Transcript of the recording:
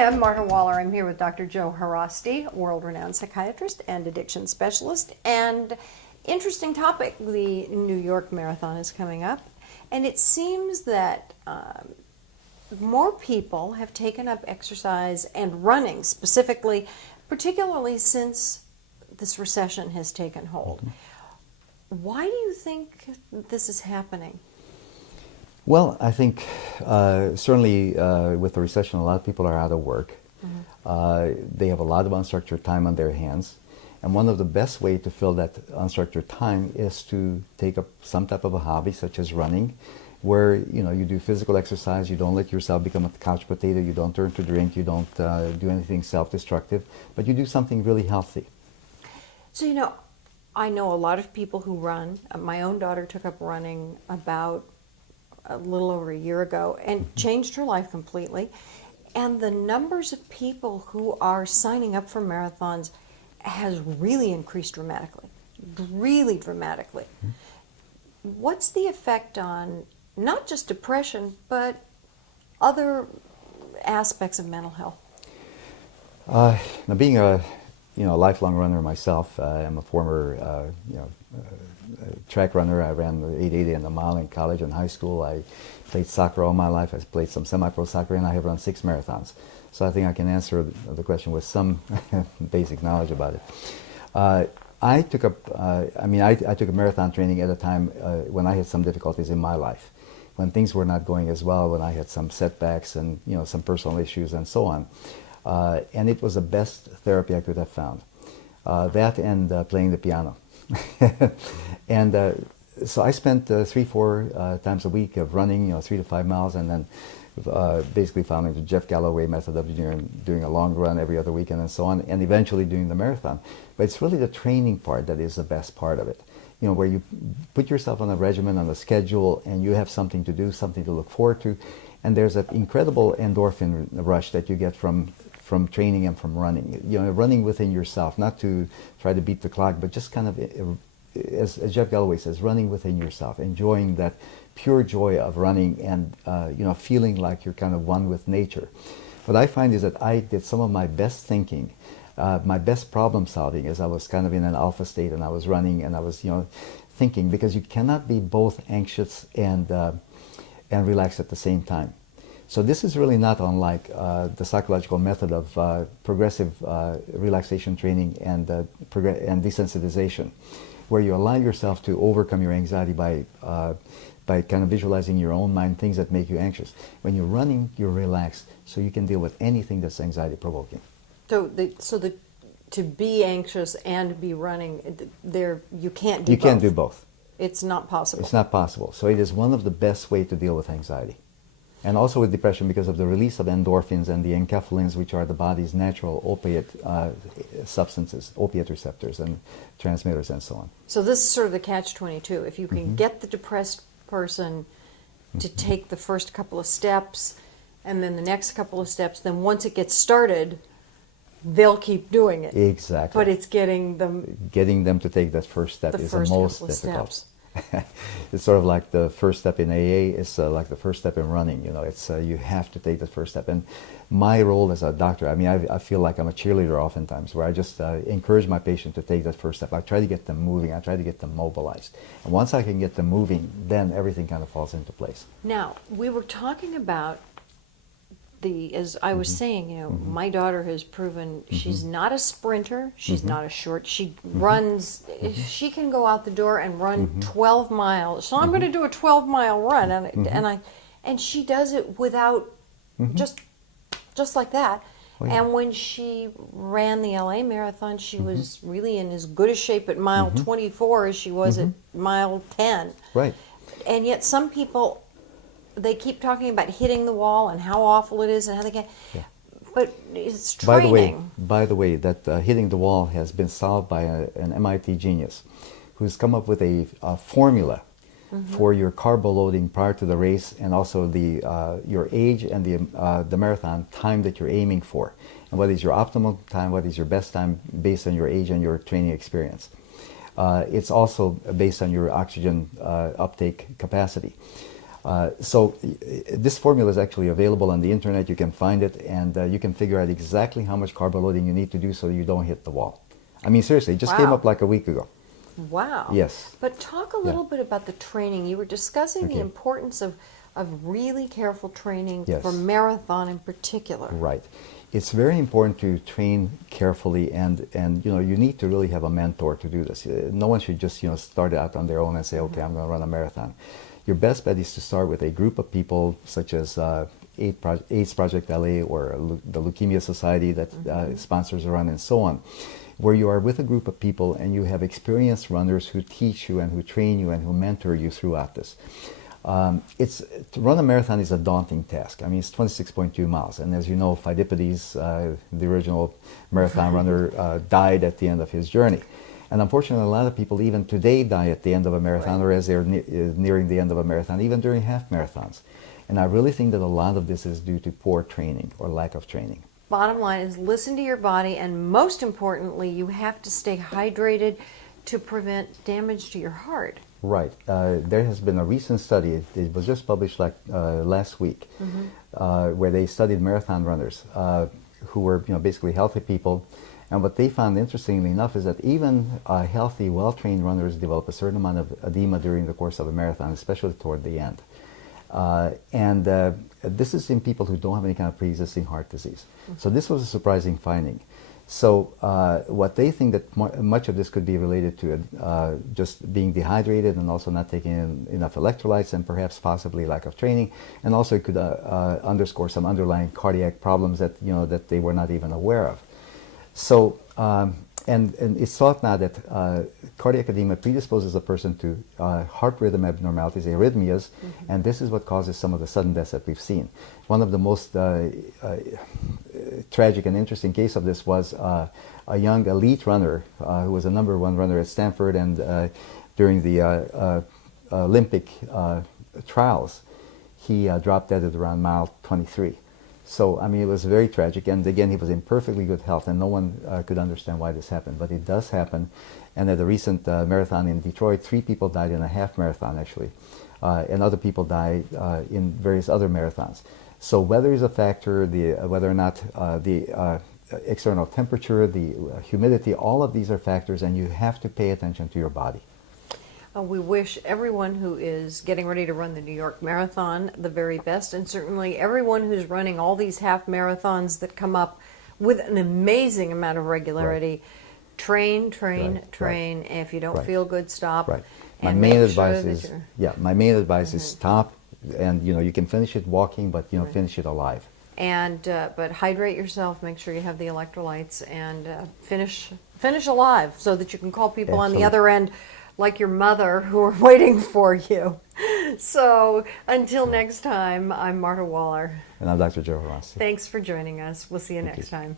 Hi, I'm Marta Waller. I'm here with Dr. Joe Harasti, world-renowned psychiatrist and addiction specialist. And interesting topic, the New York Marathon is coming up. And it seems that more people have taken up exercise and running specifically, particularly since this recession has taken hold. Why do you think this is happening? Well, I think certainly with the recession, a lot of people are out of work. They have a lot of unstructured time on their hands. And one of the best ways to fill that unstructured time is to take up some type of a hobby, such as running, where you do physical exercise, you don't let yourself become a couch potato, you don't turn to drink, you don't do anything self-destructive, but you do something really healthy. So, I know a lot of people who run. My own daughter took up running about a little over a year ago and changed her life completely. And the numbers of people who are signing up for marathons has really increased dramatically, really dramatically. What's the effect on not just depression, but other aspects of mental health? Now, being a lifelong runner myself, I'm a former track runner. I ran the 880 and the mile in college and high school. I played soccer all my life. I played some semi-pro soccer, and I have run 6 marathons. So I think I can answer the question with some basic knowledge about it. I took up marathon training at a time when I had some difficulties in my life, when things were not going as well, when I had some setbacks and some personal issues and so on. And it was the best therapy I could have found. That and playing the piano. And so I spent 3-4 times a week of running, 3 to 5 miles, and then basically following the Jeff Galloway method of doing a long run every other weekend and so on, and eventually doing the marathon. But it's really the training part that is the best part of it. Where you put yourself on a regimen, on a schedule, and you have something to do, something to look forward to. And there's that incredible endorphin rush that you get from training and from running. Running within yourself, not to try to beat the clock, but just kind of, as Jeff Galloway says, running within yourself, enjoying that pure joy of running and feeling like you're kind of one with nature. What I find is that I did some of my best thinking, my best problem solving, as I was kind of in an alpha state and I was running and I was thinking, because you cannot be both anxious and relaxed at the same time. So this is really not unlike the psychological method of progressive relaxation training and desensitization, where you allow yourself to overcome your anxiety by kind of visualizing your own mind things that make you anxious. When you're running, you're relaxed, so you can deal with anything that's anxiety provoking. To be anxious and be running, you can't do both. You can't do both. It's not possible. It's not possible. So it is one of the best ways to deal with anxiety. And also with depression, because of the release of endorphins and the enkephalins, which are the body's natural opiate substances, opiate receptors and transmitters and so on. So this is sort of the catch-22. If you can get the depressed person to take the first couple of steps and then the next couple of steps, then once it gets started, they'll keep doing it. Exactly. But it's getting them to take that first step is the most difficult. Steps. It's sort of like the first step in AA is like the first step in running. It's you have to take the first step. And my role as a doctor, I feel like I'm a cheerleader oftentimes, where I just encourage my patient to take that first step. I try to get them moving. I try to get them mobilized. And once I can get them moving, then everything kind of falls into place. Now, we were talking about as I was saying, my daughter has proven she's not a sprinter, she's not a short, she runs, she can go out the door and run 12 miles. So I'm going to do a 12-mile run, and she does it without, just like that. Oh, yeah. And when she ran the LA Marathon, she was really in as good a shape at mile 24 as she was at mile 10. Right. And yet some people, they keep talking about hitting the wall and how awful it is and how they get, but it's training. By the way, that hitting the wall has been solved by an MIT genius who's come up with a formula for your carb loading prior to the race, and also your age and the marathon time that you're aiming for, and what is your optimal time, what is your best time based on your age and your training experience. It's also based on your oxygen uptake capacity. This formula is actually available on the internet. You can find it, and you can figure out exactly how much carb loading you need to do so you don't hit the wall. I mean, seriously, it just came up like a week ago. Wow. Yes. But talk a little bit about the training. You were discussing the importance of really careful training for marathon in particular. Right. It's very important to train carefully, and you need to really have a mentor to do this. No one should just start out on their own and say, okay, I'm going to run a marathon. Your best bet is to start with a group of people such as AIDS Project LA or the Leukemia Society that sponsors a run and so on, where you are with a group of people and you have experienced runners who teach you and who train you and who mentor you throughout this. To run a marathon is a daunting task. I mean, it's 26.2 miles, and as you know, Pheidippides, the original marathon runner, died at the end of his journey. And unfortunately, a lot of people even today die at the end of a marathon or as they're nearing the end of a marathon, even during half marathons. And I really think that a lot of this is due to poor training or lack of training. Bottom line is listen to your body, and most importantly, you have to stay hydrated to prevent damage to your heart. Right. There has been a recent study, it was just published last week, where they studied marathon runners who were basically healthy people. And what they found, interestingly enough, is that even healthy, well-trained runners develop a certain amount of edema during the course of a marathon, especially toward the end. This is in people who don't have any kind of pre-existing heart disease. So this was a surprising finding. So what they think that much of this could be related to just being dehydrated and also not taking in enough electrolytes and perhaps possibly lack of training, and also it could underscore some underlying cardiac problems that that they were not even aware of. So and it's thought now that cardiac edema predisposes a person to heart rhythm abnormalities, arrhythmias, and this is what causes some of the sudden deaths that we've seen. One of the most tragic and interesting case of this was a young elite runner who was a #1 runner at Stanford, and during the Olympic trials, he dropped dead at around mile 23. So, I mean, it was very tragic, and again, he was in perfectly good health, and no one could understand why this happened, but it does happen. And at a recent marathon in Detroit, 3 people died in a half marathon, actually, and other people died in various other marathons. So weather is a factor, whether or not the external temperature, the humidity, all of these are factors, and you have to pay attention to your body. We wish everyone who is getting ready to run the New York Marathon the very best, and certainly everyone who's running all these half marathons that come up with an amazing amount of regularity. Right. Train. And if you don't feel good, stop. Right. My main advice is stop, and you can finish it walking, but finish it alive. And but hydrate yourself. Make sure you have the electrolytes, and finish alive, so that you can call people on the other end, like your mother, who are waiting for you. So until next time, I'm Marta Waller. And I'm Dr. Joe Rossi. Thanks for joining us. We'll see you next time.